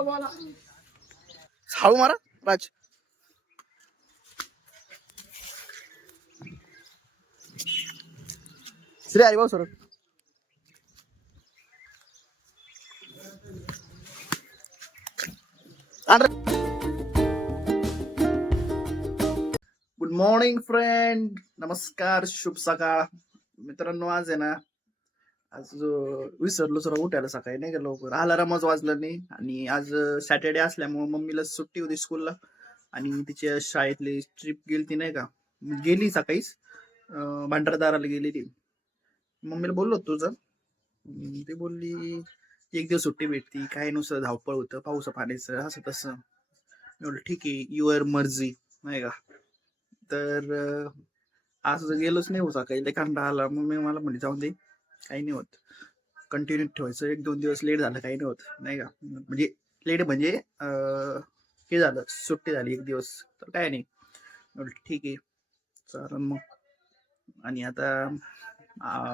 हळू मारा Raj. Shri Haribhau sir. Good morning friend. नमस्कार, शुभ सकाळ मित्रांनो. आज आहे ना, आज विसरलो सर उठायला सकाळी नाही का लवकर. अलार्मच वाजला नाही. आणि आज सॅटर्डे असल्यामुळे मम्मीला सुट्टी होती स्कूलला. आणि तिच्या शाळेतली ट्रिप गेली नाही का, गेली सकाळीच. भंडारदाराला गेलेली. मम्मीला बोललो तुझं, ती बोलली एक दिवस सुट्टी भेटती, काय नुसतं धावपळ होतं पाऊस पाण्याचं असं तसं. ठीक आहे, युअर मर्जी नाही का. तर आज गेलोच नाही हो सकाळी, लय कंटाळा आला. मम्मी मला म्हणली जाऊन दे, काही नाही होत, कंटिन्यू ठेवायचं. एक दोन दिवस लेट झालं काही नाही होत नाही का. म्हणजे लेट म्हणजे हे झालं, सुट्टी झाली एक दिवस तर काय नाही. ठीक आहे चालेल मग. आणि आता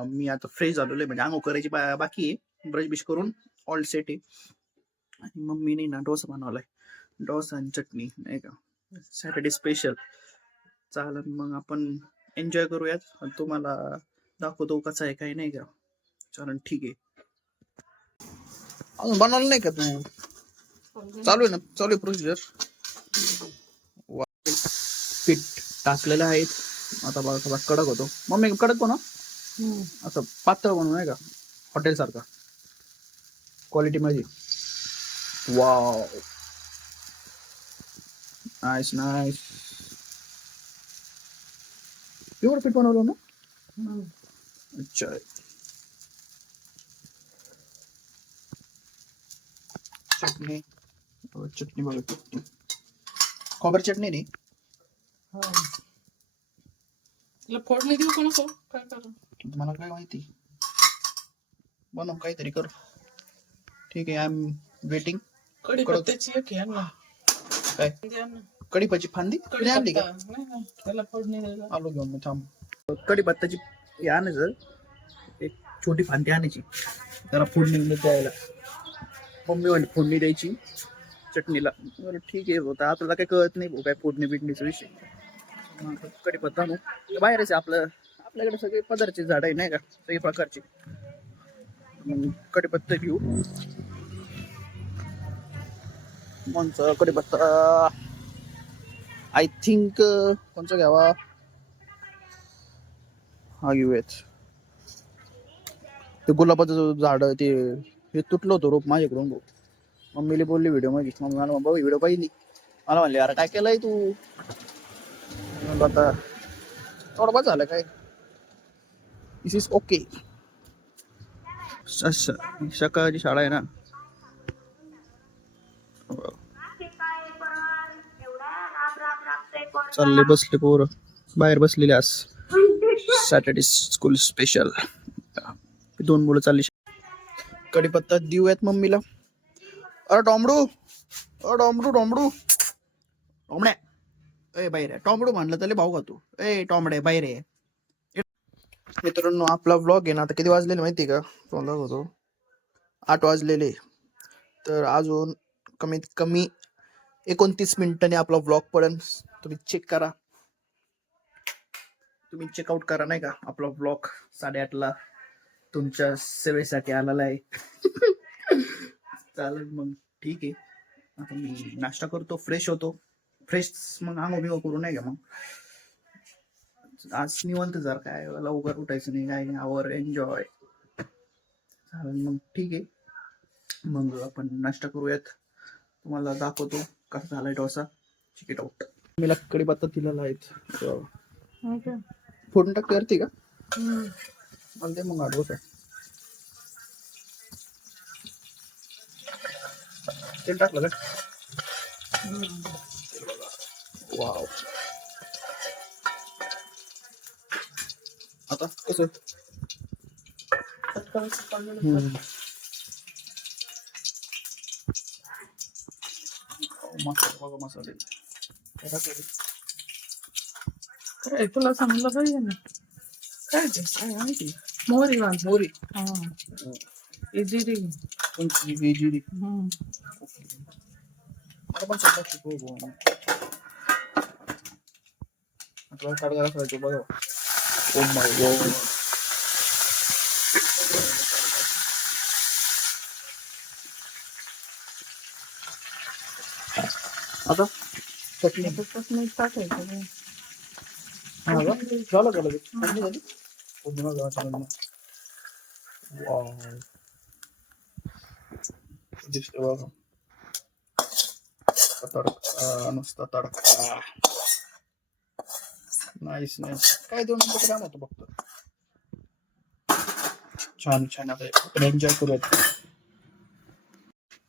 मी आता फ्रेश झालेलो आहे, म्हणजे आंघोळ करायची बाकी आहे. ब्रश बिश करून ऑल सेट आहे. आणि मम्मीने ना डोसा बनवलाय, डोसा आणि चटणी नाही का, सॅटर्डे स्पेशल. चालेल मग आपण एन्जॉय करूयात. तुम्हाला दाखवतो कसा आहे काही नाही का. चालेल ठीक आहे. अजून बनवलं नाही का तू? चालू आहे ना, चालू आहे प्रोसिजर. पीठ टाकलेलं आहे आता बघा, थोडा कडक होतो. मम्मी कडक हो ना, असं पातळ बनवू नाही का, हॉटेल सारखा क्वालिटी मध्ये. Wow, nice nice. एवढं पीठ बनवलं ना. अच्छा, चटणी. चटणी बघा, चटणी खोबरी चटणी नाही. फोडणी देऊ का नको, काय करू मला काय माहिती, बनव काहीतरी कर. ठीक आहे, आय एम वेटिंग. कढीपत्त्याची एक आहे ना, काय कढीपत्त्याची फांदी आणली का? नाही त्याला फोडणी द्यायला आलो घेऊन मी, थांब. कढीपत्त्याची हे आणायचं, एक छोटी फांदी आणायची, त्याला फोडणी द्यायला. मम्मी म्हणे फोडणी द्यायची चटणीला. बरं ठीक आहे होता, आपल्याला काही कळत नाही भाऊ काय फोडणी बिडणीचा विषय. कढीपत्ता मग बाहेरच आपलं, आपल्याकडे सगळे पदार्थाचे झाड आहे नाही का, सगळे प्रकारचे. कढीपत्ता घेऊ. कोणचा कढीपत्ता, आय थिंक कोणचा घ्यावा, हा घेऊयात. ते गुलाबाचं झाड ते हे तुटलं होतं रोप माझ्याकडून भाऊ. मम्मीला बोलली व्हिडिओ मध्ये, मम्मी मला भाऊ व्हिडिओ पाहिली. मला म्हणले अरे काय केलंय तू. आता थोडं बस झालं काय, दिस इज ओके. सकाळची शाळा आहे ना. चालले बसले पोरं बाहेर बसलेले. आज सॅटर्डे स्कूल स्पेशल. दोन मुलं चालली. कढीपत्ता देऊयात मम्मीला. अरे टॉमडू, अ टॉमडू टॉमडू टॉमड्या, ए बाहेर टॉमडू म्हणलं तरी भाऊ का तू. ए टॉमड्या बाहेर आहे. मित्रांनो आपला व्लॉग आहे ना, आता किती वाजलेले माहिती का, व्लॉग होतो 8 वाजलेले. तर अजून कमीत कमी 29 मिनिटांनी आपला व्लॉग पडेल. तुम्ही चेक करा, तुम्ही चेकआउट करा नाही का. आपला व्लॉग 8:30ला तुमच्या सेवेसाठी आलेला आहे. चालेल मग ठीक आहे. आता मी नाश्ता करतो, फ्रेश होतो. फ्रेश मग आंघोळ बिंघोळ करू नाही का. मग आज निवांत जर काय, लवकर उठायचं नाही काय नाही, आवर एन्जॉय. चालेल मग ठीक आहे. मग आपण नाश्ता करूयात, तुम्हाला दाखवतो कसा झालाय डोसा. Check it out. मी कढीपत्ता दिलेला आहे, फोडून टाक करते का मला ते मग डोसा. तेल टाकलं का. वाव, आता कसं मसाला बघा, मसाले काय तुला सांगलं पाहिजे ना. काय ते काय माहिती. मोहरी घाल. मोहरी, जिरी. कोणती जिरी. मला पण स्वतः शिकवू भाऊ. आपल्याला तडका करायचं बघा. Oh my God. आता चटणी तसंच मीठ टाकायचं रे. हा का? झालं का लगेच? चटणी झाली? पुदिना घातला. वाव. दिसतं बघा. तडका नुसता तडका. Nice nice. काय 2 मिनिटं काम होतं फक्त. छान छान. आता आपण एन्जॉय करूयात.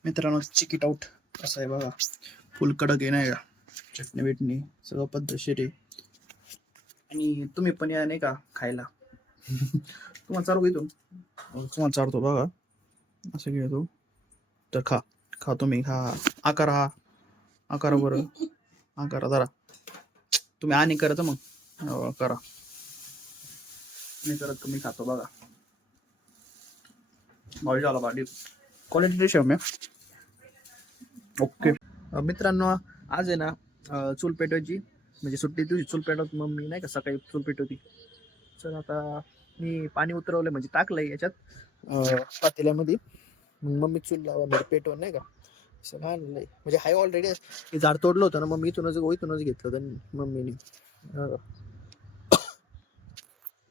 मित्रांनो चिक इट आउट असं आहे बघा. फुल कडक आहे नाही का, चटणी बिटणी सगळं पद्धतशीर आहे. आणि तुम्ही पण या नाही का खायला. तुम्हाला चालू इथून तुम्हाला चालतो बघा. असं घेतो तर खा तुम्ही खा. आकारा बरं. आकारा जरा तुम्ही आणि करत मग करा. नाही करत तुम्ही खातो बघा. भाजी झाला भाजी क्वालिटी डिश आहे. ओके मित्रांनो आज आहे ना चूल पेटवायची म्हणजे सुट्टी दिवशी चूल पेटवत मम्मी नाही का सकाळी चूल पेटवती. तर आता मी पाणी उतरवलं म्हणजे टाकलंय याच्यात पातेल्यामध्ये. मग मम्मी चूल लावा म्हणजे पेटवून नाही का सगळं आणलंय म्हणजे हाय ऑलरेडी. हे झाड तोडलं होतं ना मग मी इथूनच घेतलं होतं मम्मीने.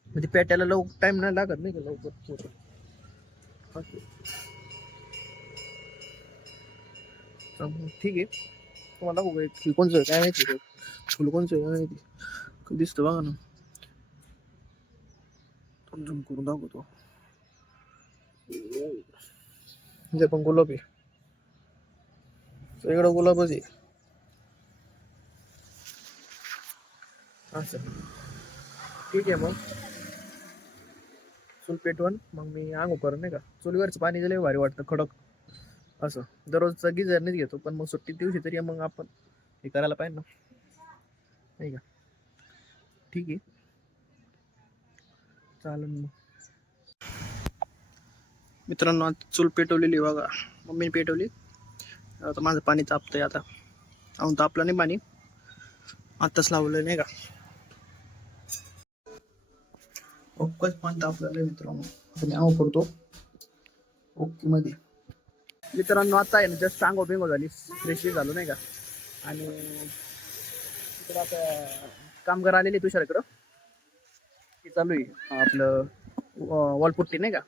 म्हणजे पेटायला टाइम नाही लागत नाही का लवकर. ठीक आहे तुम्हाला दाखवू कोणचं काय माहिती फुल कोणचं काय माहिती दिसतं बघा ना. झूम करून दाखवतो. म्हणजे पण गुलाब आहे सगळीकडे गुलाबच आहे. असं ठीक आहे मग चूल पेटवून मग मी आंघोळ करून नाही का. चुलीवरचं पाणी गेलं भारी वाटतं खडक. असं दररोजचा गिझरनेच घेतो पण मग सुट्टी दिवशी तरी मग आपण हे करायला पाहिजे ना नाही का. ठीक आहे चालेल मग. मित्रांनो आज चूल पेटवलेली बघा मम्मीने पेटवली. आता माझं पाणी तापतंय. आता अजून तापलं नाही पाणी आत्ताच लावलं नाही का. ओक्कच पाणी तापलेलं आहे मित्रांनो. आता मी आंघोळ करतो ओके मध्ये. मित्रांनो आता आहे ना जस्ट आंघोळ बिंघोळ झाली फ्रेश झालो नाही का. आणि इकडं आता कामगार आलेले तुषारकडं. ते चालू आहे आपलं वॉलपुट्टी नाही का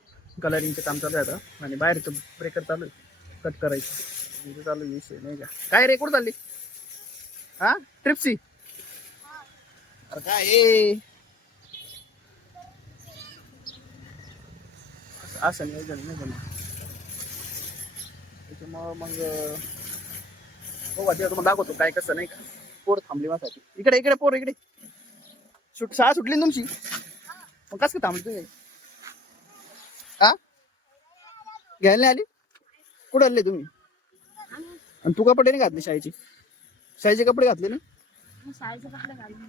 कलरिंगचं काम चालू आहे आता. आणि बाहेरचं ब्रेकर चालू आहे कट करायचं म्हणजे चालू आहे विषय नाही का. काय रे कुठं चालली हा ट्रिपची. अरे काय असं नियोजन नाही पण त्याच्यामुळं मग बघा ते तुम्हाला दाखवतो काय कसं नाही का. पोर थांबली माझ्यासाठी. इकडे पोर इकडे शाळा सुटली ना तुमची मग कसं थांबली तुम्ही हा घ्यायला नाही आली. कुठं आले तुम्ही आणि तू कपडे नाही घातले शाळेचे कपडे घातले ना.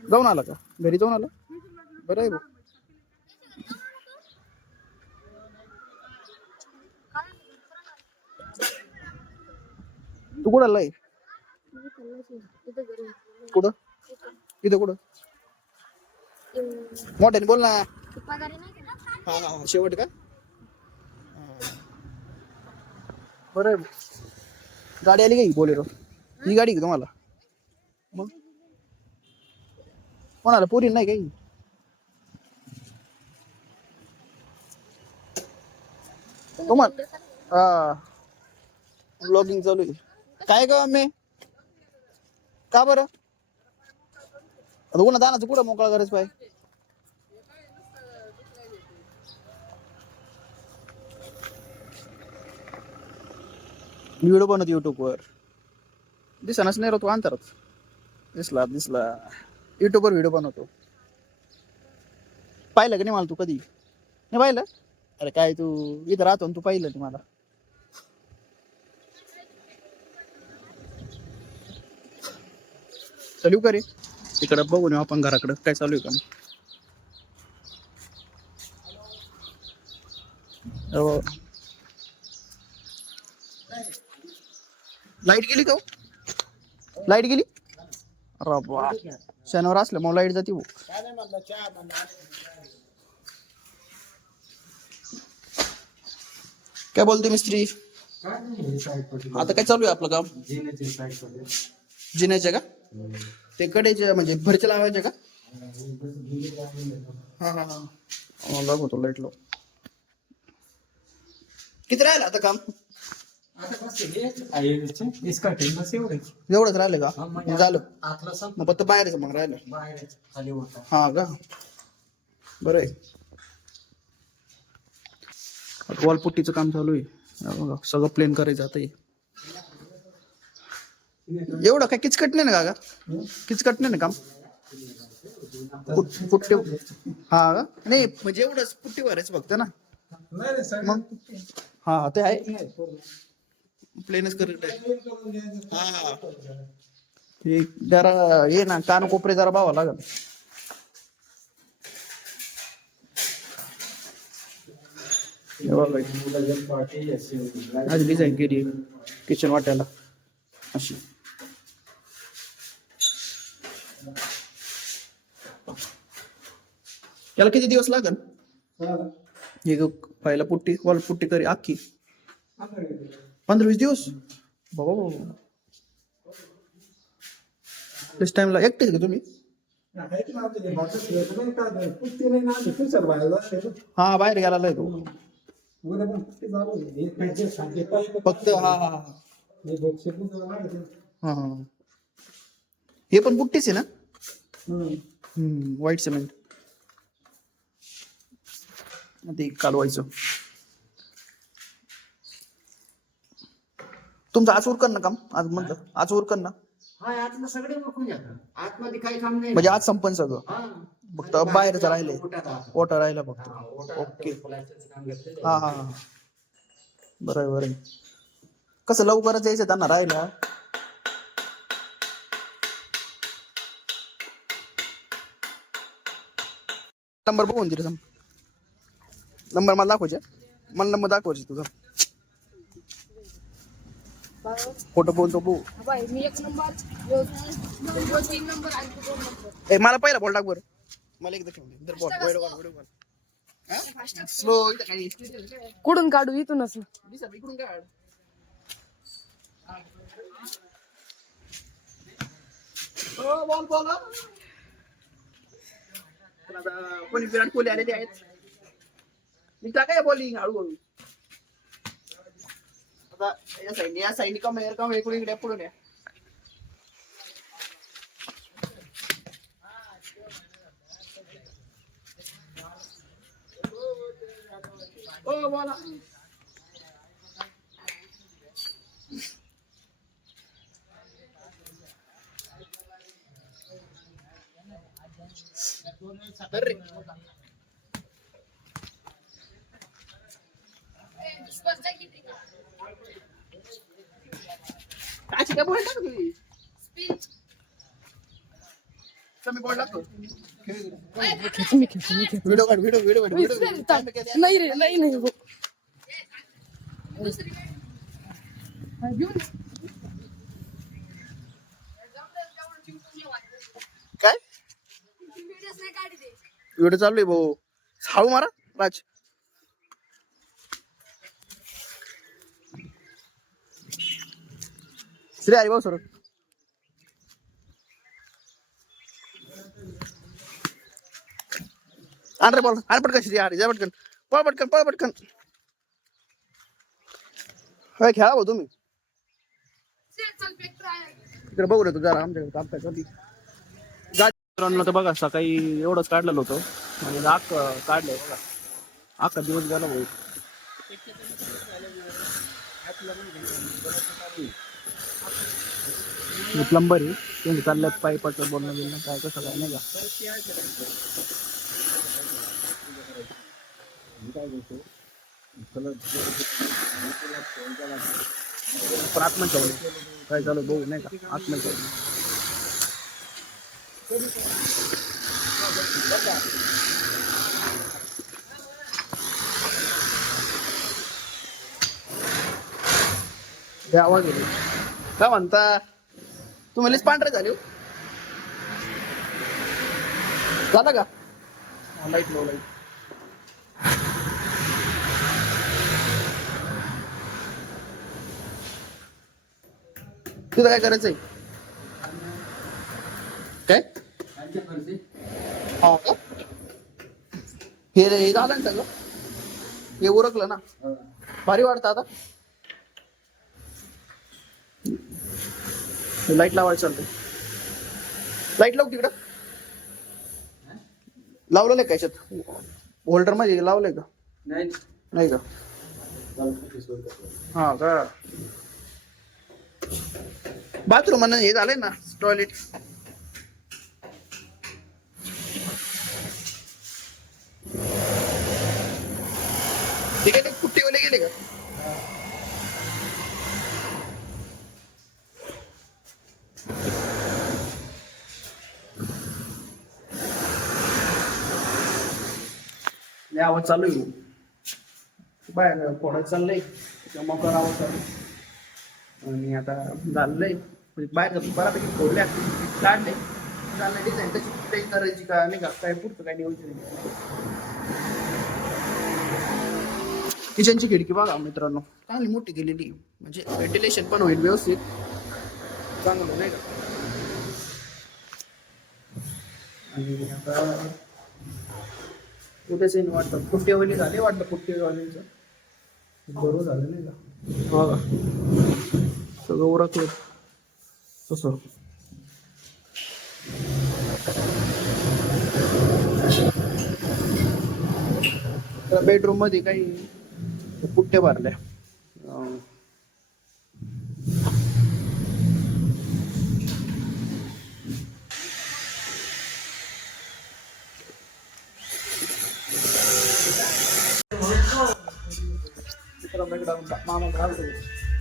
जाऊन आला का घरी जाऊन आला बरं आहे भाऊ. तू कुठं आलाय कुठं इथं कुठं मोठ्याने बोल ना. हा शेवट का बरं आहे. गाडी आली का बोलेरो ही गाडी का तुम्हाला मग कोणाला पुरी नाही काही. तुम्हाला हा ब्लॉगिंग चालू आहे काय का मी का बरं आता उन्हा दानाचं कुठं मोकळा करायचं पाय. व्हिडिओ बनवतो युट्यूबवर दिसनाच नाही राहतो अंतरात. दिसला युट्यूबवर व्हिडिओ बनवतो. पाहिलं का नाही मला तू कधी नाही पाहिलं. अरे काय तू इथं राहतो तू पाहिलं नाही मला. चालू का रे तिकडं बघून येऊ आपण घराकडं काय चालू आहे का. लाईट गेली का लाईट गेली अरे बा शनिवार असलं मग लाईट जाते भाऊ. काय बोलते मिस्त्री आता काय चालू आहे आपलं काम जिन्याचे का ते कडेचे म्हणजे भरचे लावायचे का हा हा हा लागतो लाईट लाव किती राहिलं आता काम एवढंच राहिलं का मग झालं मग फक्त बाहेरचं मग राहिलं हा का बरं आहे वॉलपुट्टीचं काम चालू आहे बघा, सगळं प्लेन करायचं आता हे. एवढं काय किचकट नाही ना का किचकट नाही ना काम पुट्टी हा का नाही म्हणजे एवढंच पुट्टी भरायचं फक्त ना मग हा ते आहे प्लेनच करत हा हे जरा ये ना कान कोपरे जरा बावा लागल आज डिझाईन केली किचन वाट्याला अशी त्याला किती दिवस लागल हे पहिला पुट्टी वॉल पुट्टी करी अख्खी 15-20 दिवस बाबा दिस टाइमला एकटेच का तुम्ही हा बाहेर गेला तो फक्त हा हा हा हा हे पण पुट्टीच आहे ना व्हाईट सिमेंट ते कालवायचं तुमचं आज उरकन ना काम आज म्हणलं आज उरकन ना सगळे आतमध्ये काही काम नाही म्हणजे आज संपन सगळं फक्त बाहेरच राहिले ओटा राहिला फक्त ओके हा हा हा बरं बरं कसं लवकरच यायचं त्यांना राहिला नंबर बघून दिले नंबर मला दाखवायचे मला नंबर दाखवायचे तुझा फोटो बोलतो बघू ए मला पहिला बोल टाक बरं मला एकदा ठेवून स्लो कुठून काढू इथूनच इकडून काढ बोल बोल कोणी विराट कोहली आलेले आहेत मी काय बॉलिंग हळूहळू आता या साईडनी कम इकडून इकडे पुढून या ओ बोला काय बोल टाक तुम्ही कमी बॉल लागतो व्हिडिओ काढ नाही रे नाही काय व्हिडिओ चालू आहे भाऊ हळू मारा राज श्री आई भाऊ सर आण बॉल आण पटकन श्री अरे जा पटकन पळ पटकन खेळा भाऊ तुम्ही इकडे बघू रे तू जरा आमच्याकडे काम काय कधी गाडी तर बघा सकाळी एवढंच काढलेलं होतं आणि आख काढलंय बघा अख्खा दिवस गेला भाऊ प्लंबर आहे त्यांनी चालल्यात पाईपाचं बोलणं बिलणं काय कसं काय नाही का पण आत्महत्या काय झालं भाऊ नाही का आत्महत्या आवाज येतो काय म्हणता तुम्हालाच पांढरे झाले हो. झालं का लाईट लो लाईट. तुला काय करायचंय काय हा का हे झालं ना सगळं हे उरकलं ना भारी वाटतं आता लाईट लावायचं चालतंय लाईट लावू तिकडं लावलेलं का याच्यात होल्डर मध्ये लावलंय का नाही का हा का बाथरूम म्हणून हे झालंय ना टॉयलेट ठीक आहे ते कुट्टीवाले गेले का आवाज चालू आहे बाहेर फोडायचं चाललंय मकर आवाज चालू आणि आता झालंय बाहेर बऱ्यापैकी फोडल्या काढले चाललंय डिझाईन त्याची कुठे करायची का नाही का काय पुढचं काय नियोजन किचनची खिडकी बघा मित्रांनो चांगली मोठी केलेली म्हणजे व्हेंटिलेशन पण होईल व्यवस्थित चांगलं नाही का आणि आता उद्याच वाटतं पुट्टेवाली झाले वाटतं पुट्टेवालीचं बरोबर झालं नाही का बघा सगळं उरकलं तसं बेडरूम मध्ये काही पुट्ट्या भरल्या मामा घालतो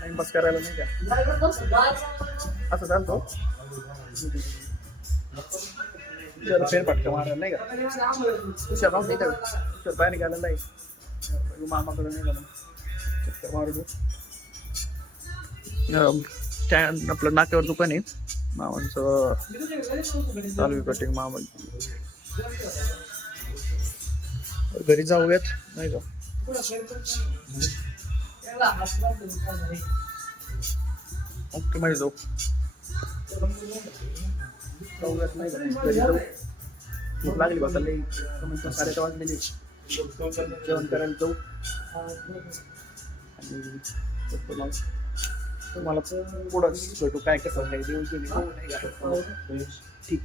टाइमपास करायला नाही का असं चालतो फेरफटका मारायला नाही का तुषार राहून नाही का बाहेर गेलेला आहे मामाकडे नाही गेला चक्कर मारू दे स्टँड आपलं नाक्यावर दुकान आहे मामांचं चालू आहे कटिंग मामा घरी जाऊयात नाही का ओके माहिती जाऊ जाऊयात नाही का घरी जाऊ भूक लागली बघा लई 8:30 वाजलेली जेवण करायला जाऊ आणि तुम्हाला पुढं भेटू काय कसं नाही देऊन केली ठीक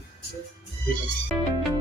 आहे